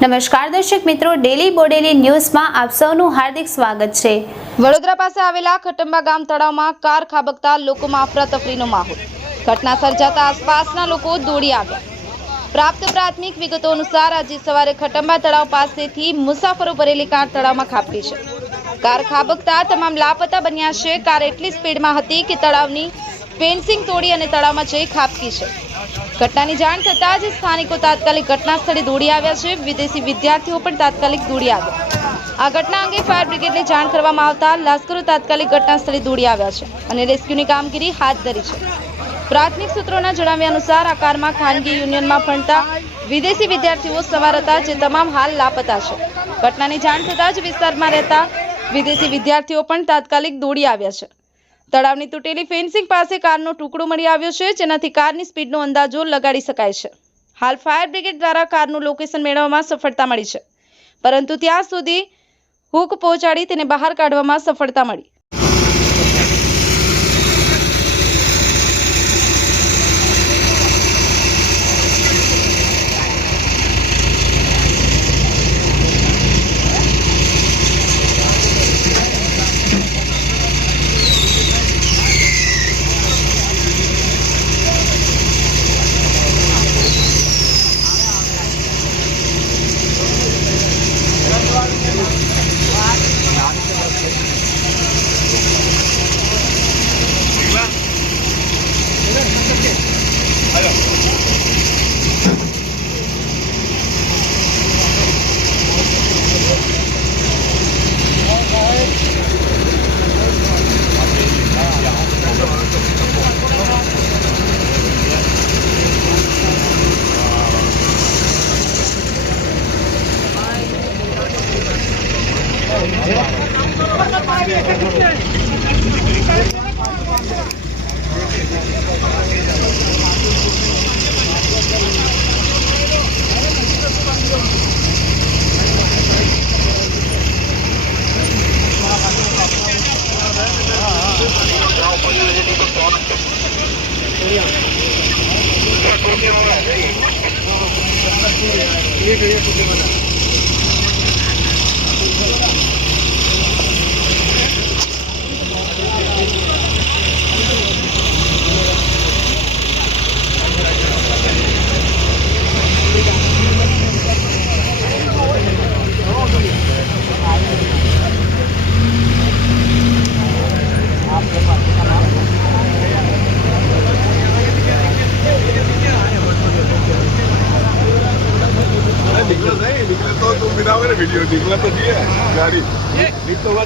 નમસ્કાર દર્શક મિત્રો ડેલી બોડેલી ન્યૂઝમાં આપ સૌનું હાર્દિક સ્વાગત છે. વડોદરા પાસે આવેલા ખટંબા ગામ તળાવમાં કાર ખાબકતા લોકોમાં અફરાતફરીનો માહોલ. ઘટના સર્જાતા આસપાસના લોકો દોડી આવ્યા. પ્રાપ્ત પ્રાથમિક વિગતો અનુસાર આજે સવારે ખટંબા તળાવ પાસેથી મુસાફરો ભરેલી કાર તળાવમાં ખાબકી છે. કાર ખાબકતા તમામ લાપતા બન્યા છે. કાર એટલી સ્પીડમાં હતી કે તળાવની ફેન્સિંગ તોડી અને તળાવમાં જઈ ખાબકી છે. ઘટનાની જાણ થતાં જ સ્થાનિકો તાત્કાલિક ઘટના સ્થળે દોડી આવ્યા છે. વિદેશી વિદ્યાર્થીઓ પણ તાત્કાલિક દોડી આવ્યા. આ ઘટના અંગે ફાયર બ્રિગેડને જાણ કરવામાં આવતા લાશ્કરો તાત્કાલિક ઘટના સ્થળે દોડી આવ્યા છે અને રેસ્ક્યુની કામગીરી હાથ ધરી છે. પ્રાથમિક સૂત્રોના જણાવ્યા અનુસાર આ કારમાં ખાનગી યુનિયનમાં ભણતા વિદેશી વિદ્યાર્થીઓ સવાર હતા જે તમામ હાલ લાપતા છે. ઘટનાની જાણ થતાં જ વિસ્તારમાં રહેતા વિદેશી વિદ્યાર્થીઓ પણ તાત્કાલિક દોડી આવ્યા છે. તળાવની તૂટેલી ફેન્સિંગ પાસે કારનો ટુકડો મળી આવ્યો છે, જેનાથી કારની સ્પીડનો અંદાજો લગાડી શકાય છે. હાલ ફાયર બ્રિગેડ દ્વારા કારનું લોકેશન મેળવવામાં સફળતા મળી છે. પરંતુ ત્યાં સુધી હુક પહોંચાડી તેને બહાર કાઢવામાં સફળતા મળી. એક એક तो तुम बिना मेरे वीडियो निकला तो दिए गाड़ी निकल तो हुआ